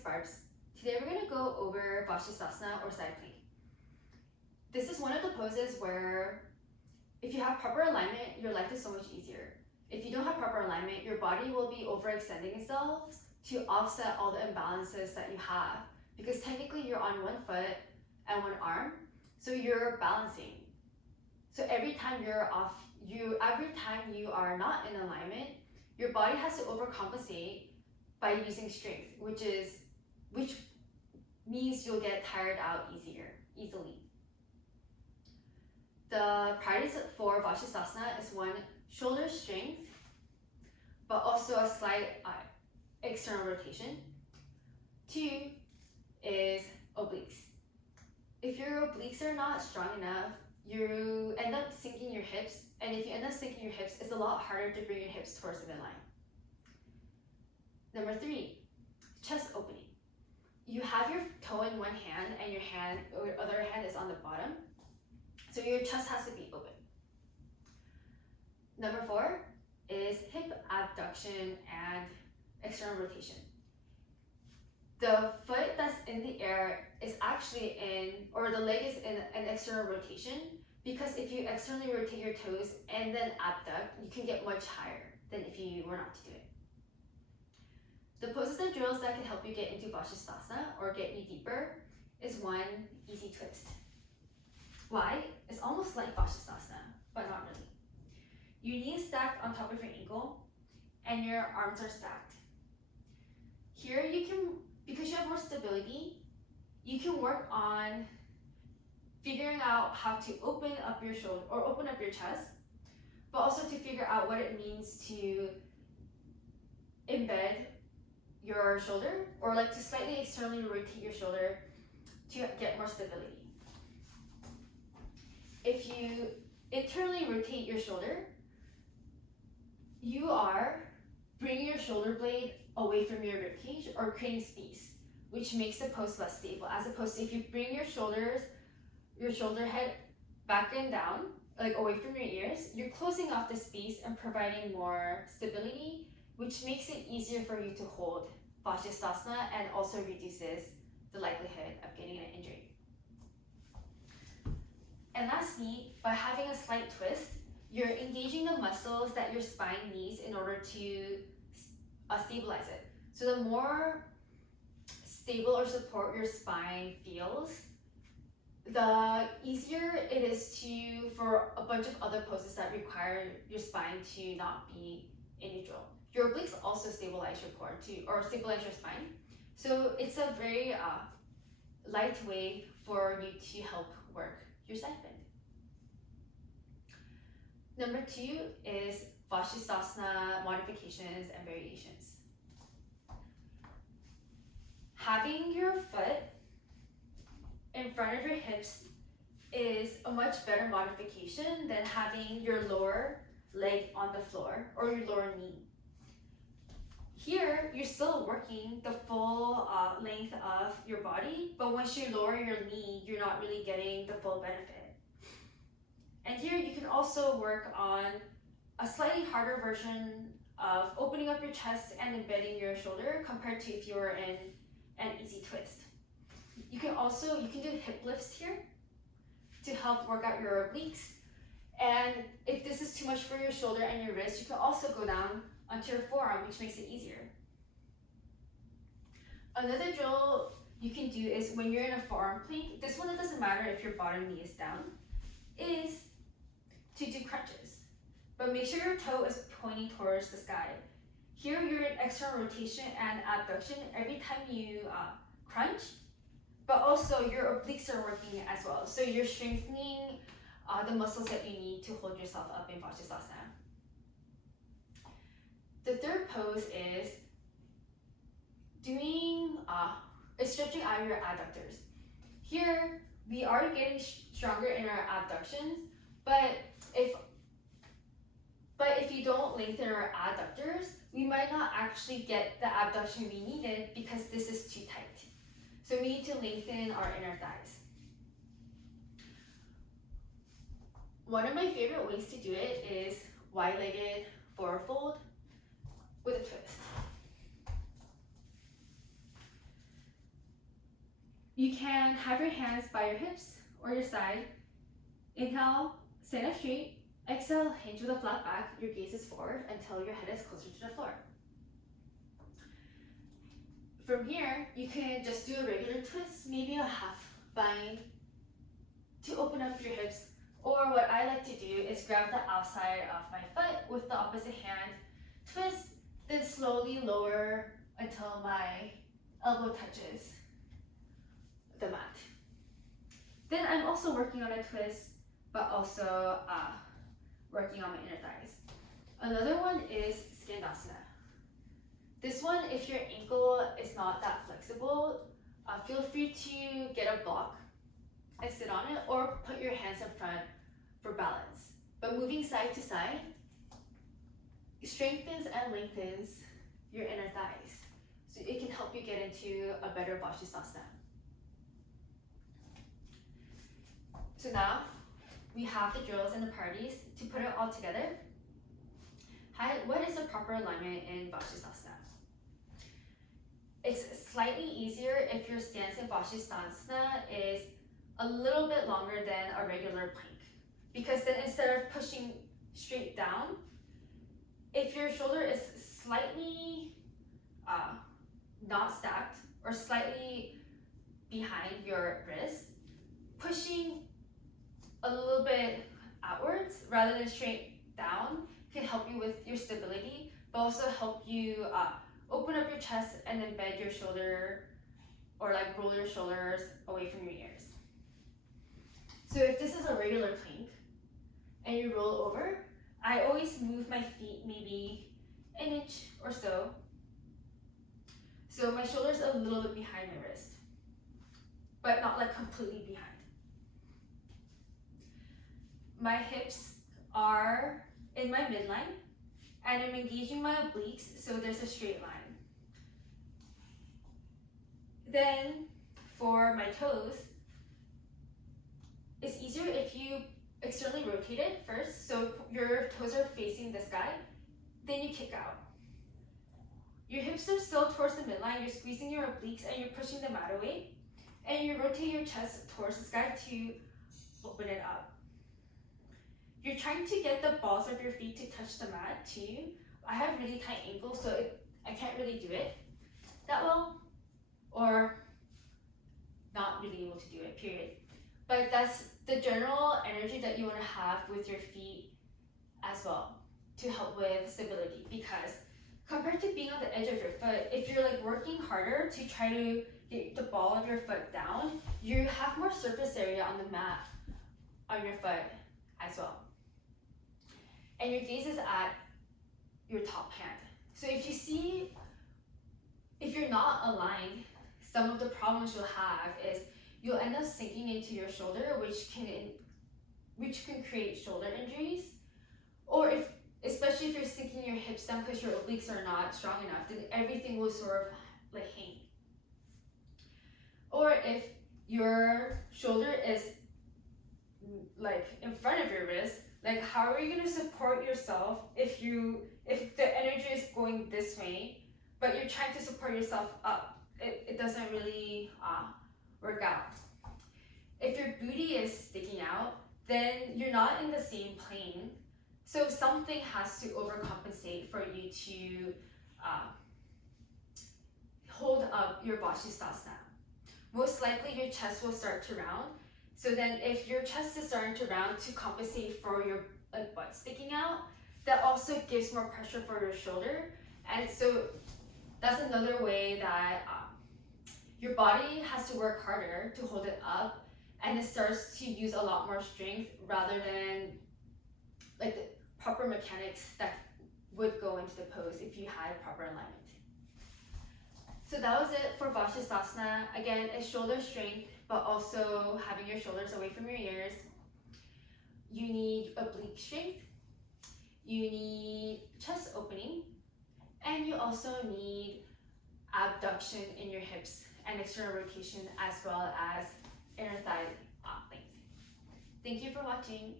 Barbs. Today we're going to go over vasisthasana or side plank. This is one of the poses where if you have proper alignment, your life is so much easier. If you don't have proper alignment, your body will be overextending itself to offset all the imbalances that you have, because technically you're on one foot and one arm, so you're balancing. So every time every time you are not in alignment, your body has to overcompensate by using strength, which means you'll get tired out easily. The priorities for vasisthasana is 1, shoulder strength, but also a slight external rotation. 2 is obliques. If your obliques are not strong enough, you end up sinking your hips, and if you end up sinking your hips, it's a lot harder to bring your hips towards the midline. Number 3, chest opening. You have your toe in one hand and your other hand is on the bottom, so your chest has to be open. Number 4 is hip abduction and external rotation. The foot that's in the air is actually the leg is in an external rotation, because if you externally rotate your toes and then abduct, you can get much higher than if you were not to do it. The poses and drills that can help you get into vasisthasana or get you deeper is 1, easy twist. Why? It's almost like vasisthasana, but not really. Your knees stacked on top of your ankle and your arms are stacked. Here you can, because you have more stability, you can work on figuring out how to open up your shoulder or open up your chest, but also to figure out what it means to embed your shoulder, or like to slightly externally rotate your shoulder to get more stability. If you internally rotate your shoulder, you are bringing your shoulder blade away from your ribcage or creating space, which makes the pose less stable, as opposed to if you bring your shoulder head back and down, like away from your ears, you're closing off the space and providing more stability, which makes it easier for you to hold vasisthasana and also reduces the likelihood of getting an injury. And lastly, by having a slight twist, you're engaging the muscles that your spine needs in order to stabilize it. So the more stable or support your spine feels, the easier it is for a bunch of other poses that require your spine to not be in neutral. Your obliques also stabilize your core too, or stabilize your spine. So it's a very light way for you to help work your side bend. Number 2 is vasisthasana modifications and variations. Having your foot in front of your hips is a much better modification than having your lower leg on the floor or your lower knee. Here, you're still working the full length of your body, but once you lower your knee, you're not really getting the full benefit. And here, you can also work on a slightly harder version of opening up your chest and embedding your shoulder compared to if you were in an easy twist. You can do hip lifts here to help work out your obliques. And if this is too much for your shoulder and your wrist, you can also go down onto your forearm, which makes it easier. Another drill you can do is when you're in a forearm plank, this one it doesn't matter if your bottom knee is down, is to do crunches. But make sure your toe is pointing towards the sky. Here you're in external rotation and abduction every time you crunch, but also your obliques are working as well. So you're strengthening the muscles that you need to hold yourself up in vasisthasana. The third pose is stretching out your adductors. Here, we are getting stronger in our abductions, but if you don't lengthen our adductors, we might not actually get the abduction we needed because this is too tight. So we need to lengthen our inner thighs. One of my favorite ways to do it is wide-legged forward fold with a twist. You can have your hands by your hips or your side. Inhale, stand up straight. Exhale, hinge with a flat back. Your gaze is forward until your head is closer to the floor. From here, you can just do a regular twist, maybe a half bind to open up your hips. Or what I like to do is grab the outside of my foot with the opposite hand, twist, then slowly lower until my elbow touches the mat. Then I'm also working on a twist, but also working on my inner thighs. Another one is skandasana. This one, if your ankle is not that flexible, feel free to get a block and sit on it, or put your hands in front for balance. But moving side to side strengthens and lengthens your inner thighs. So it can help you get into a better vasisthasana. So now we have the drills and the parties to put it all together. What is the proper alignment in vasisthasana? It's slightly easier if your stance in vasisthasana is a little bit longer than a regular plank, because then instead of pushing straight down, if your shoulder is slightly not stacked or slightly behind your wrist, pushing a little bit outwards rather than straight down can help you with your stability, but also help you open up your chest and then bend your shoulder or like roll your shoulders away from your ears. So if this is a regular plank and you roll over, I always move my feet maybe an inch or so. So my shoulder's a little bit behind my wrist, but not like completely behind. My hips are in my midline and I'm engaging my obliques, so there's a straight line. Then for my toes, it's easier if you externally rotate it first, so your toes are facing the sky, then you kick out. Your hips are still towards the midline, you're squeezing your obliques and you're pushing the mat away, and you rotate your chest towards the sky to open it up. You're trying to get the balls of your feet to touch the mat too. I have really tight ankles, so I can't really do it that well, or not really able to do it, period. But that's the general energy that you want to have with your feet as well to help with stability, because compared to being on the edge of your foot, if you're like working harder to try to get the ball of your foot down, you have more surface area on the mat on your foot as well. And your gaze is at your top hand. So if you're not aligned, some of the problems you'll have is you'll end up sinking into your shoulder, which can create shoulder injuries. Or especially if you're sinking your hips down because your obliques are not strong enough, then everything will sort of like hang. Or if your shoulder is like in front of your wrist, like how are you going to support yourself if the energy is going this way, but you're trying to support yourself up? It doesn't really work out. If your booty is sticking out, then you're not in the same plane. So something has to overcompensate for you to hold up your vasisthasana. Most likely your chest will start to round. So then if your chest is starting to round to compensate for your butt sticking out, that also gives more pressure for your shoulder. And so that's another way that your body has to work harder to hold it up, and it starts to use a lot more strength rather than like the proper mechanics that would go into the pose if you had proper alignment. So that was it for vasisthasana. Again, it's shoulder strength, but also having your shoulders away from your ears. You need oblique strength, you need chest opening, and you also need abduction in your hips and external rotation, as well as inner thigh length. Thank you for watching.